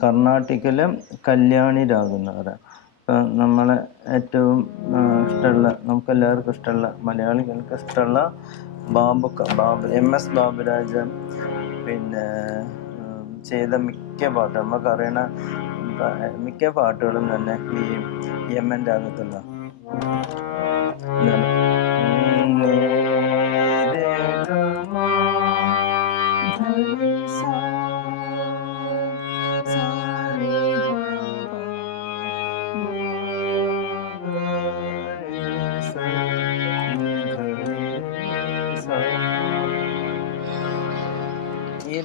കർണാട്ടിക്കിൽ കല്യാണി രാഗം എന്ന് പറയാം ഇപ്പം നമ്മളെ ഏറ്റവും ഇഷ്ടമുള്ള നമുക്ക് എല്ലാവർക്കും ഇഷ്ടമുള്ള മലയാളികൾക്ക് ഇഷ്ടമുള്ള ബാബുക്ക ബാബു എം എസ് ബാബുരാജൻ പിന്നെ ചെയ്ത മിക്ക പാട്ടും നമുക്ക് അറിയണ മിക്ക പാട്ടുകളും തന്നെ ഈ യമൻ രാഗത്തുള്ള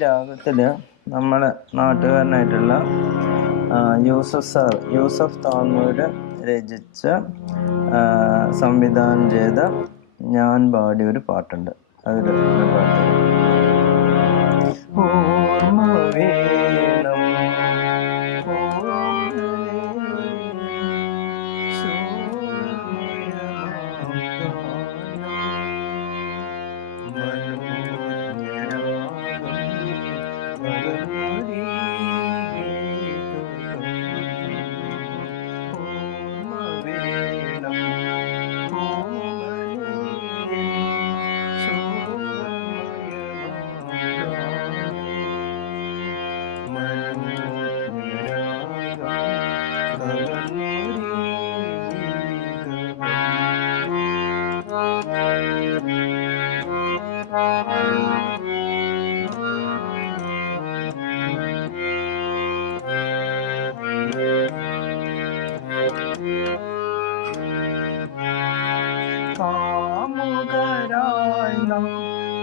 രാഗത്തിൽ നമ്മുടെ നാട്ടുകാരനായിട്ടുള്ള യൂസഫ് സാർ യൂസഫ് താങ്ങൂര് രചിച്ച സംവിധാനം ചെയ്ത ഞാൻ പാടിയ ഒരു പാട്ടുണ്ട്. അതിൽ പാട്ട്. ഓർമ്മ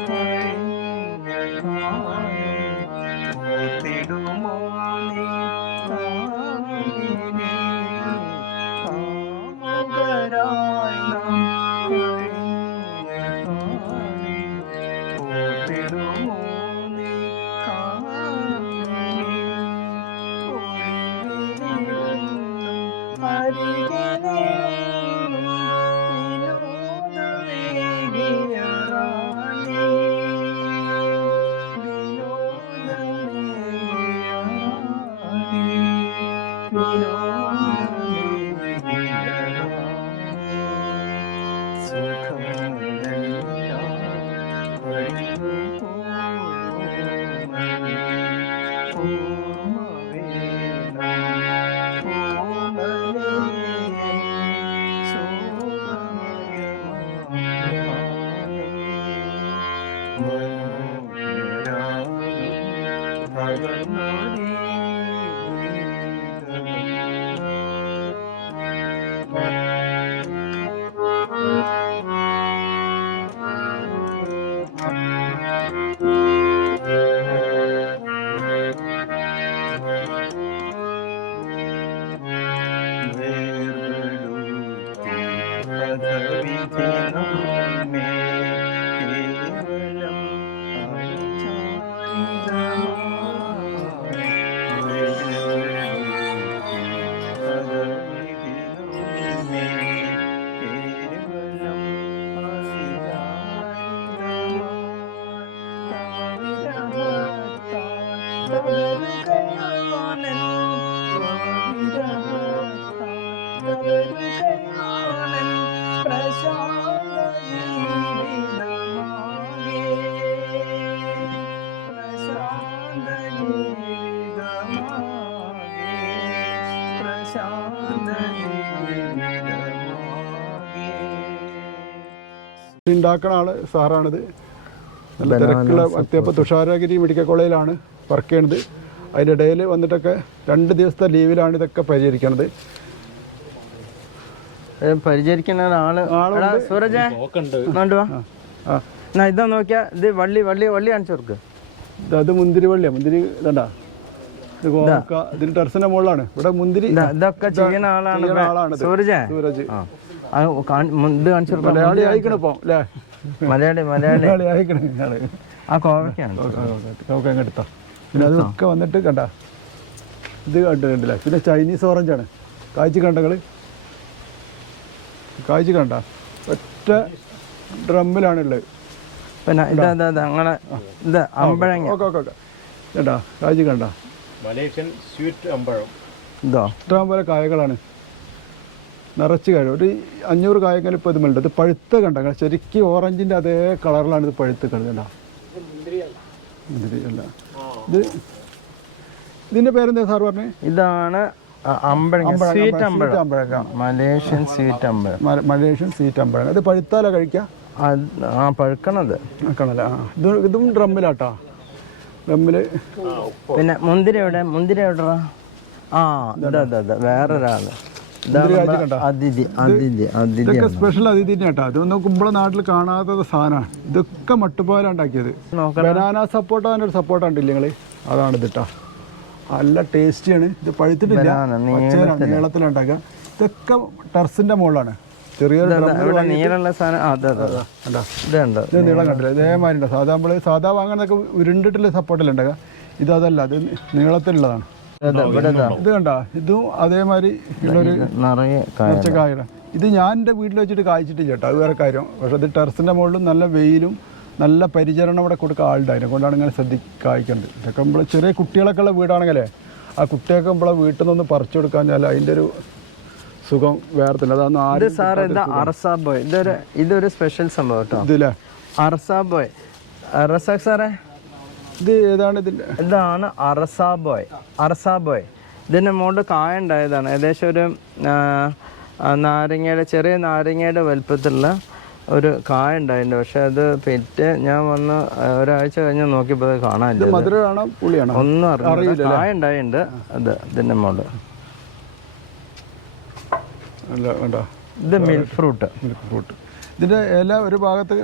away. ഉണ്ടാക്കണ ആൾ സാറാണിത്. നല്ല തിരക്കുള്ള അത്യാവശ്യം തുഷാരഗിരി മെഡിക്കൽ കോളേജിലാണ്. വർക്ക് ചെയ്യണത് അതിന്റെ ഇടയിൽ വന്നിട്ടൊക്കെ രണ്ട് ദിവസത്തെ ലീവിലാണ് ഇതൊക്കെ പരിചരിക്കണത് പരിചരിക്കുന്ന ആൾ സൂരജേ എന്നാ ഇതാ നോക്കിയാ ഇത് വള്ളി വള്ളി വള്ളി കാണിച്ചു കൊടുക്ക്. ഇത് അത് മുന്തിരി വള്ളിയാ. മുന്തിരി ഇതണ്ടാ. ഇത് കോവക്ക ഇതിന് ടെറസിന്റെ മുകളിലാണ്. ഇവിടെ മുന്തിരി ഇതാ, ഇതൊക്കെ ചെയ്യുന്ന ആളാണ്. സൂരജ്. ഇത് കാണിച്ചു കൊടുക്കാം മലയാളി ആയിക്കണ ഇപ്പൊ അല്ലേ? മലയാളി മലയാളി. മലയാളി ആയിക്കണ ആ അങ്ങ് എടുത്താ. പിന്നെ അതൊക്കെ വന്നിട്ട് കണ്ട. ഇത് കണ്ട് കണ്ടില്ല. പിന്നെ ചൈനീസ് ഓറഞ്ചാണ് കാഴ്ച കണ്ടകൾ കാഴ്ച കണ്ട. ഒറ്റ ഡ്രമ്മിലാണുള്ളത് പിന്നെ ഇതാ ഇതാ ഇതാ? അങ്ങനെ ഇത് അമ്പഴങ്ങ. Okay okay okay. കണ്ട? കാഴ്ച കണ്ട. മലേഷ്യൻ സ്വീറ്റ് അമ്പഴം. ഇതാ. ഇഷ്ടം പോലെ കായകളാണ്. നിറച്ച് കായ ഒരു അഞ്ഞൂറ് കായങ്ങൾ ഇപ്പോൾ ഇതുമുണ്ട് ഇത് പഴുത്ത കണ്ട. ശരിക്കും ഓറഞ്ചിന്റെ അതേ കളറിലാണ് ഇത് പഴുത്ത് കണ്ടത് മുന്തിരി അല്ല ഇത് ഇതിന്റെ പേരെന്താ സാർ പറഞ്ഞേ? ഇതാണ് സ്വീറ്റ് sweet അമ്പഴം. മലേഷ്യൻ സ്വീറ്റ് അമ്പഴം. മലേഷ്യൻ സീറ്റ് ഇത് പഴുത്താലോ കഴിക്കാം? അത് ആ പഴുക്കണത്. ഇത് ഇതും ഡ്രമ്മിലാട്ടോ. ഡ്രമ്മിൽ പിന്നെ മുന്തിരി എവിടെ മുന്തിരി എവിടെടാ? ആ അതെ അതെ അതെ വേറൊരാൾ. അതിഥി അതിഥി അതിഥി ഇതൊക്കെ സ്പെഷ്യൽ അതിഥി കേട്ടോ ഇതൊന്നും കുമ്പള നാട്ടിൽ കാണാത്ത സാധനമാണ്. ഇതൊക്കെ മട്ടുപോലെ ഉണ്ടാക്കിയത്. ബനാന സപ്പോർട്ട് ഒരു സപ്പോർട്ട് ഉണ്ടല്ലേ നിങ്ങൾ അതാണ് ഇതിട്ടാ. നല്ല ടേസ്റ്റിയാണ് ഇത് പഴുത്തിട്ടില്ല. നീളത്തിലുണ്ടാക്കുക ഇതൊക്കെ ടെറസിന്റെ മുകളിലാണ് ചെറിയൊരു നീളം കണ്ടില്ല? ഇതേമാതിരി സാധാ നമ്മൾ സാധാ വാങ്ങാനൊക്കെ ഉരുണ്ടിട്ടുള്ള സപ്പോർട്ടിലുണ്ടാക്കുക ഇത് അതല്ല നീളത്തിലുള്ളതാണ് അതെ ഇവിടെ ഇതാ ഇത് കണ്ട? ഇതും അതേമാതിരി ഉള്ളൊരു നിറയെ ഇത് ഞാൻ എന്റെ വീട്ടിൽ വെച്ചിട്ട് കായ്ച്ചിട്ടില്ല കേട്ടോ. അത് വേറെ കാര്യം. പക്ഷെ ഇത് ടെറസിന്റെ മുകളിലും നല്ല വെയിലും നല്ല പരിചരണം ഇവിടെ കൊടുക്കുക ആളുടെ അതിനെ കൊണ്ടാണ് ഇങ്ങനെ ശ്രദ്ധി കായ്ക്കുന്നത് ഇതൊക്കെ നമ്മൾ ചെറിയ കുട്ടികളൊക്കെ ഉള്ള വീടാണെങ്കിലേ ആ കുട്ടിയൊക്കെ നമ്മളെ വീട്ടിൽ നിന്ന് പറിച്ചു കൊടുക്കാഞ്ഞാൽ അതിന്റെ ഒരു സുഖം വേറെ തന്നെ. അതാണ് ആരും ഇത് അറസാബോയ് ഇതൊരു ഇതൊരു സ്പെഷ്യൽ സംഭവം കേട്ടോ. ഇതില്ലേ അറസാബോയ് റസാഖ് സാറേ ഇത് ഏതാണ് ഇതിന്റെ? ഇതാണ് അറസാബോയ് അറസാബോയ് ഇതിന്റെ മുകളിൽ കായ ഉണ്ടായതാണ്. ഏകദേശം ഒരു നാരങ്ങയുടെ ചെറിയ നാരങ്ങയുടെ വലുപ്പത്തിലുള്ള ഒരു കായ ഉണ്ടായിട്ടുണ്ട്. പക്ഷെ അത് പെറ്റ് ഞാൻ വന്ന് ഒരാഴ്ച കഴിഞ്ഞ് നോക്കിയപ്പോൾ അത് കാണാനില്ല മധുരമാണോ പുളിയാണോ? ഒന്നും അറിയില്ല. കായ ഉണ്ടായിട്ടുണ്ട്. അത് ഇതിന്റെ മുകളിൽ. ഇത് മിൽക്ക് ഫ്രൂട്ട്. Milk fruit. ഇതിന്റെ ഇല ഒരു ഭാഗത്ത്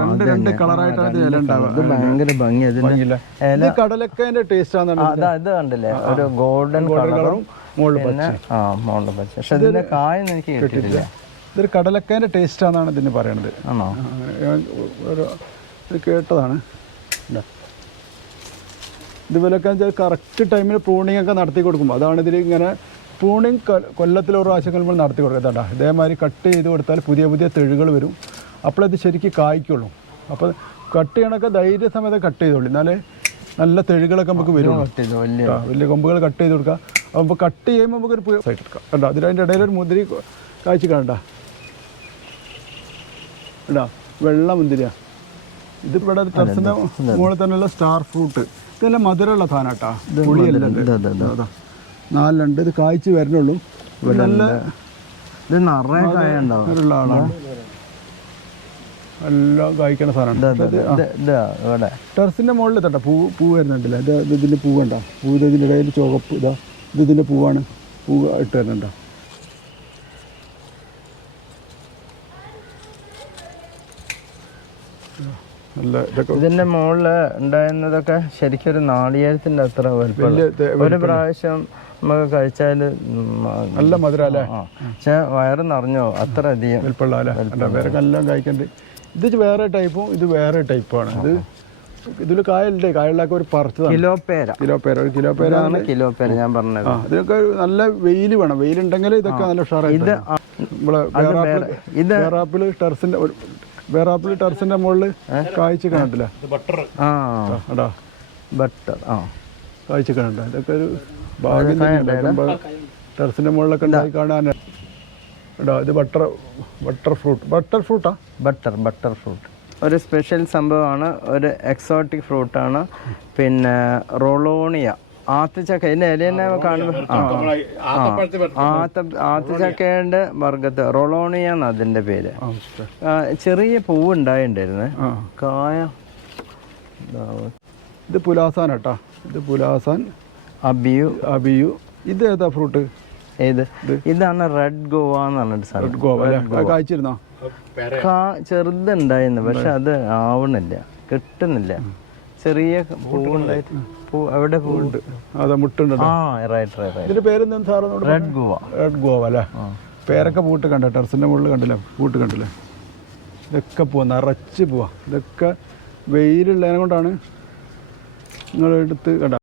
രണ്ട് രണ്ട് കളറായിട്ടാണ് ഇത് ഇല ഉണ്ടാവുക. ഭയങ്കര ഭംഗി അതിന്റെ കടലക്കേന്റെ ടേസ്റ്റ് ആണെന്നാണ് അതാ ഇത് കണ്ടില്ലേ? ഒരു ഗോൾഡൻ കളറും മുകളിൽ പിന്നെ ആ മുകളിൽ പച്ച. പക്ഷെ ഇതിന്റെ കായൊന്നും എനിക്ക് കിട്ടിയിട്ടില്ല. ഇതൊരു കടലക്കേന്റെ ടേസ്റ്റ് ആണെന്നാണ് ഇതിന് പറയണത്. ആണോ? ഒരു ഇത് കേട്ടതാണ്. ഇതാ. ഇതുപോലൊക്കെ കറക്റ്റ് ടൈമിൽ പ്രൂണിങ് ഒക്കെ നടത്തി കൊടുക്കും അതാണ് ഇതിൽ ഇങ്ങനെ പ്രൂണിങ് കൊല്ലത്തിൽ ഒരു പ്രാവശ്യം നമ്മൾ നടത്തി കൊടുക്കത്താണ്ട ഇതേമാതിരി കട്ട് ചെയ്ത് കൊടുത്താൽ പുതിയ പുതിയ തെഴുകൾ വരും. അപ്പോഴത് ശരിക്കും കായ്ക്കുള്ളൂ. അപ്പോൾ കട്ട് ചെയ്യണമൊക്കെ ധൈര്യസമയത്ത് കട്ട് ചെയ്തോളൂ. എന്നാലേ നല്ല തെഴുകളൊക്കെ നമുക്ക് വരും വലിയ കൊമ്പുകൾ കട്ട് ചെയ്ത് കൊടുക്കുക അപ്പോൾ കട്ട് ചെയ്യുമ്പോൾ നമുക്കൊരു സൈഡ് എടുക്കാം. കണ്ടോ അതിൽ അതിന്റെ ഇടയിൽ ഒരു മുന്തിരി കാഴ്ച കണ്ട ഇടാ വെള്ള മുന്തിരിയാ. ഇത് ഇവിടെ ടെറസിന്റെ മുകളിൽ തന്നെയുള്ള സ്റ്റാർ ഫ്രൂട്ട്. ഇതെല്ലാം മധുരമുള്ള സാധനം കേട്ടാ പുളിയല്ല ഇത്. ഇത്, കായ്ച്ച് വരണുള്ളൂ നല്ല ഇത് നിറയെ കായ ഉണ്ടാവും. മധുരമുള്ള ആളാണ്. എല്ലാം കായ്ക്കണ സാധനമാണ് ടെറസിന്റെ മുകളിൽ തട്ടെ പൂ പൂ വരുന്നുണ്ടല്ലോ? ഇത് ഇതിന്റെ പൂ കണ്ടോ? പൂ ഇത് ഇതിന്റെ ഇടയിൽ ചുവപ്പ് ഇതാ. ഇത് ഇതിന്റെ പൂവാണ്. പൂ ഇട്ട് വരുന്നുണ്ടോ? ഇതിന്റെ മുകളിൽ ഉണ്ടായിരുന്നതൊക്കെ ശരിക്കും ഒരു നാളികേരത്തിന്റെ അത്ര വലുപ്പം ഒരു പ്രാവശ്യം നമുക്ക് കഴിച്ചാൽ നല്ല മധുര അല്ലേ പക്ഷെ വയറ് നിറഞ്ഞോ അത്ര അധികം വലിപ്പമുള്ള വേറെ എല്ലാം കഴിക്കണ്ട്. ഇത് വേറെ ടൈപ്പും ഇത് വേറെ ടൈപ്പാണ്. ഇത് ഇതിൽ കായലുണ്ട് കായലിലൊക്കെ ഒരു പറിച്ചതാണ്. കിലോ പേര. കിലോ പേര ഒരു കിലോ പേര ഇതാണ് കിലോ പേര ഞാൻ പറഞ്ഞത്. ഇതൊക്കെ ഇതിനൊക്കെ നല്ല വെയിൽ വേണം. വെയിലുണ്ടെങ്കിൽ ഇതൊക്കെ നല്ല ഉഷാറായി ഇത് ടെറസിന്റെ ഒരു വേറാപ്പിൾ ടെറസിന്റെ മുകളിൽ കാഴ്ച കണ്ടില്ല ഇത് ബട്ടർ ആ അടാ ബട്ടർ ആ കായ്ച്ച് കണ്ട ഇതൊക്കെ ഒരു ഭാഗ്യം ടെറസിന്റെ മുകളിലൊക്കെ ഉണ്ടായി കാണാൻ. എടാ ഇത് ബട്ടർ ബട്ടർ ഫ്രൂട്ട് ബട്ടർ ഫ്രൂട്ടാ ബട്ടർ ബട്ടർ ഫ്രൂട്ട് ഒരു സ്പെഷ്യൽ സംഭവമാണ്. ഒരു എക്സോട്ടിക് ഫ്രൂട്ടാണ് പിന്നെ റൊളോണിയ. ആത്തച്ചക്ക ഇതിന്റെ ഇല തന്നെ കാണുമ്പോൾ ആത്തച്ചക്കയുടെ വർഗത്ത് റൊളോണിയ അതിന്റെ പേര്. ചെറിയ പൂവ് ഉണ്ടായിട്ടുണ്ടായിരുന്നേ കായ. ഇതാ, പുലാസാൻ കേട്ടാ. ഇത് പുലാസാൻ അബിയു. അബിയു. ഇത് ഏതാ ഫ്രൂട്ട് ഏത്? ഇതാണ് റെഡ് ഗോവ എന്ന് പറഞ്ഞിട്ട് റെഡ് ഗോവ കായ്ച്ചിരുന്നോ? ചെറുതുണ്ടായിരുന്നു പക്ഷെ അത് ആവണില്ല കിട്ടുന്നില്ല. ചെറിയ പൂവുണ്ടായിട്ട് പൂ അവിടെ പൂവുണ്ട്. അതെ മുട്ടുണ്ട് ആ റൈറ്റ് റൈറ്റ് ഇതിന്റെ റെഡ് ഗോവ. റെഡ് ഗോവ അല്ലേ? പേരൊക്കെ പൂട്ട് കണ്ട? ടെറസിന്റെ മുകളിൽ കണ്ടില്ല? പൂട്ട് കണ്ടില്ല? ഇതൊക്കെ പോവാ നിറച്ച് പോവാ. ഇതൊക്കെ വെയിലുള്ളതിനെ കൊണ്ടാണ് നിങ്ങളെടുത്ത് കണ്ട?